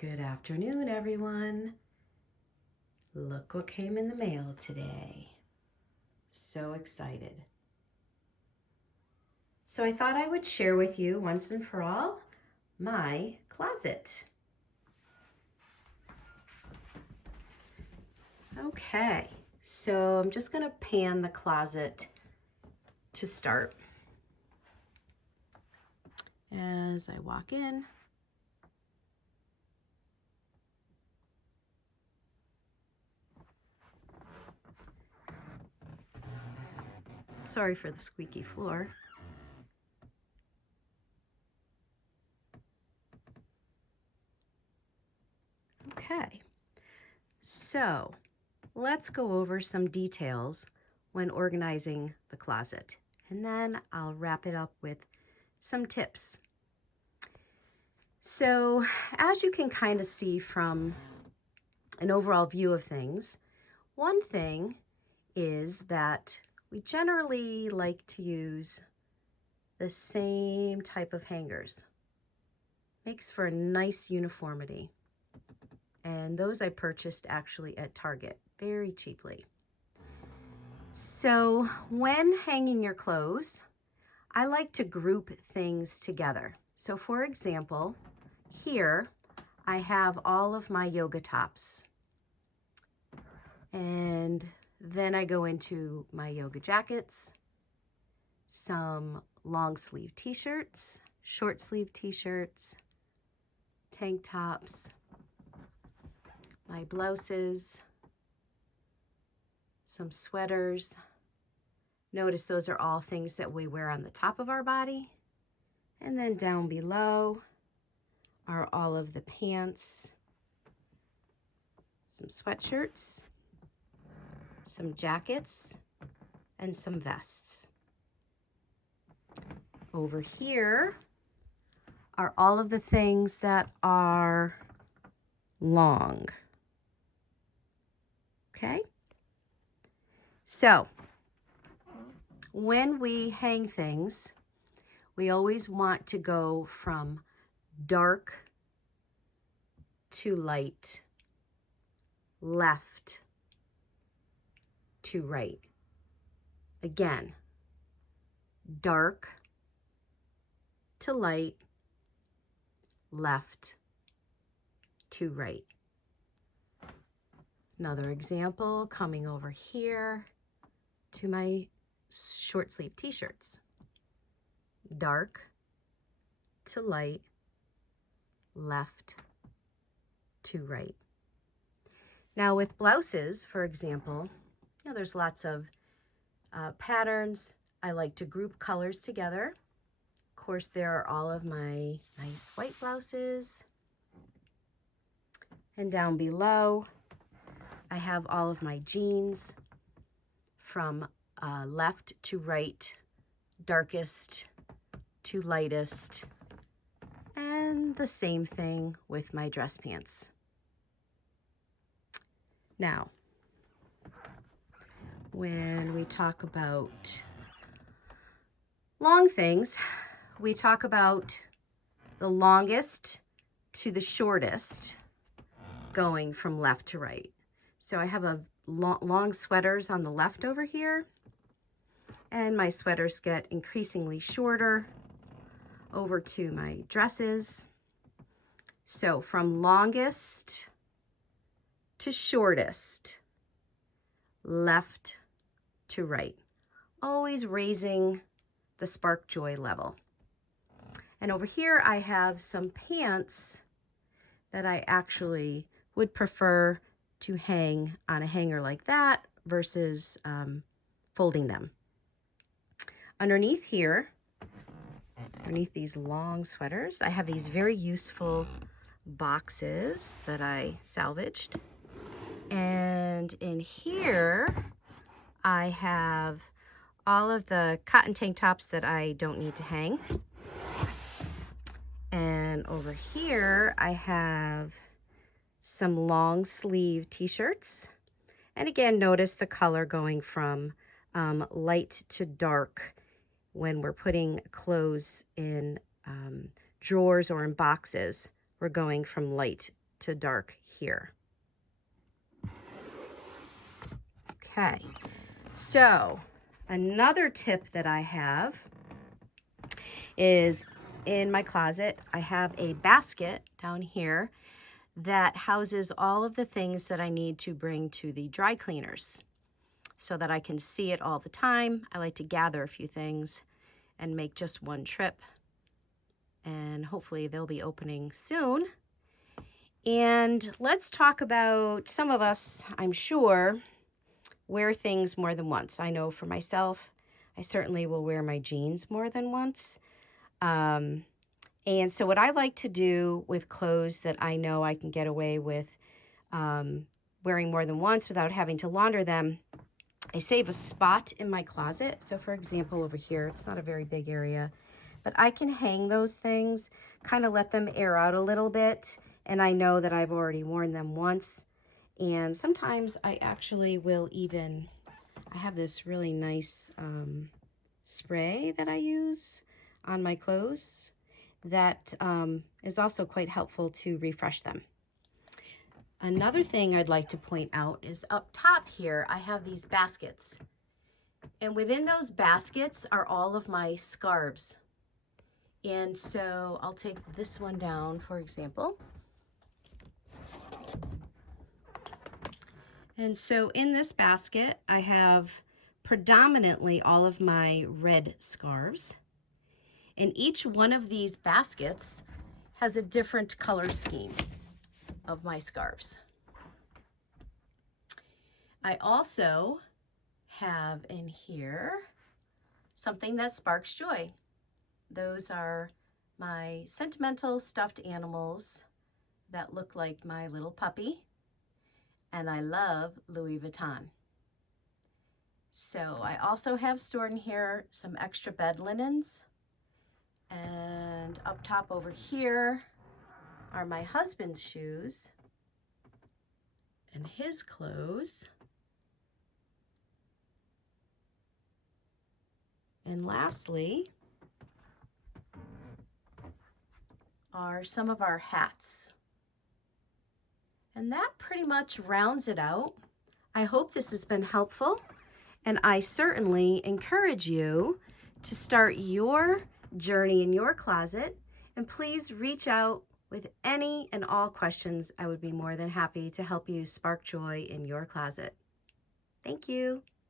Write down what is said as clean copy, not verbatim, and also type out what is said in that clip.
Good afternoon, everyone. Look what came in the mail today. So excited. So I thought I would share with you once and for all my closet. Okay, so I'm just going to pan the closet to start. As I walk in, sorry for the squeaky floor. Okay, so let's go over some details when organizing the closet, and then I'll wrap it up with some tips. So as you can kind of see from an overall view of things, one thing is that we generally like to use the same type of hangers. Makes for a nice uniformity. And those I purchased actually at Target very cheaply. So when hanging your clothes, I like to group things together. So for example, here I have all of my yoga tops. And then I go into my yoga jackets, some long sleeve t-shirts, short sleeve t-shirts, tank tops, my blouses, some sweaters. Notice those are all things that we wear on the top of our body. And then down below are all of the pants, some sweatshirts, some jackets, and some vests. Over here are all of the things that are long. Okay? So, when we hang things, we always want to go from dark to light, left to right. Again, dark to light, left to right. Another example, coming over here to my short sleeve t-shirts. Dark to light, left to right. Now with blouses, for example, there's lots of patterns. I like to group colors together. Of course, there are all of my nice white blouses. And down below, I have all of my jeans from left to right, darkest to lightest, and the same thing with my dress pants. Now, when we talk about long things, we talk about the longest to the shortest, going from left to right. So I have a long sweaters on the left over here, and my sweaters get increasingly shorter over to my dresses. So from longest to shortest, left to right, always raising the spark joy level. And over here I have some pants that I actually would prefer to hang on a hanger like that versus folding them. Underneath here, underneath these long sweaters, I have these very useful boxes that I salvaged. And in here, I have all of the cotton tank tops that I don't need to hang. And over here, I have some long sleeve t-shirts. And again, notice the color going from light to dark when we're putting clothes in drawers or in boxes. We're going from light to dark here. Okay, so another tip that I have is in my closet, I have a basket down here that houses all of the things that I need to bring to the dry cleaners so that I can see it all the time. I like to gather a few things and make just one trip, and hopefully they'll be opening soon. And let's talk about, some of us, I'm sure, wear things more than once. I know for myself, I certainly will wear my jeans more than once. And so what I like to do with clothes that I know I can get away with wearing more than once without having to launder them, I save a spot in my closet. So for example, over here, it's not a very big area, but I can hang those things, kind of let them air out a little bit, and I know that I've already worn them once. And sometimes I actually will even, I have this really nice spray that I use on my clothes that is also quite helpful to refresh them. Another thing I'd like to point out is up top here, I have these baskets. And within those baskets are all of my scarves. And so I'll take this one down, for example. And so in this basket, I have predominantly all of my red scarves. And each one of these baskets has a different color scheme of my scarves. I also have in here something that sparks joy. Those are my sentimental stuffed animals that look like my little puppy, and I love Louis Vuitton. So I also have stored in here some extra bed linens, and up top over here are my husband's shoes and his clothes. And lastly are some of our hats. And that pretty much rounds it out. I hope this has been helpful, and I certainly encourage you to start your journey in your closet, and please reach out with any and all questions. I would be more than happy to help you spark joy in your closet. Thank you.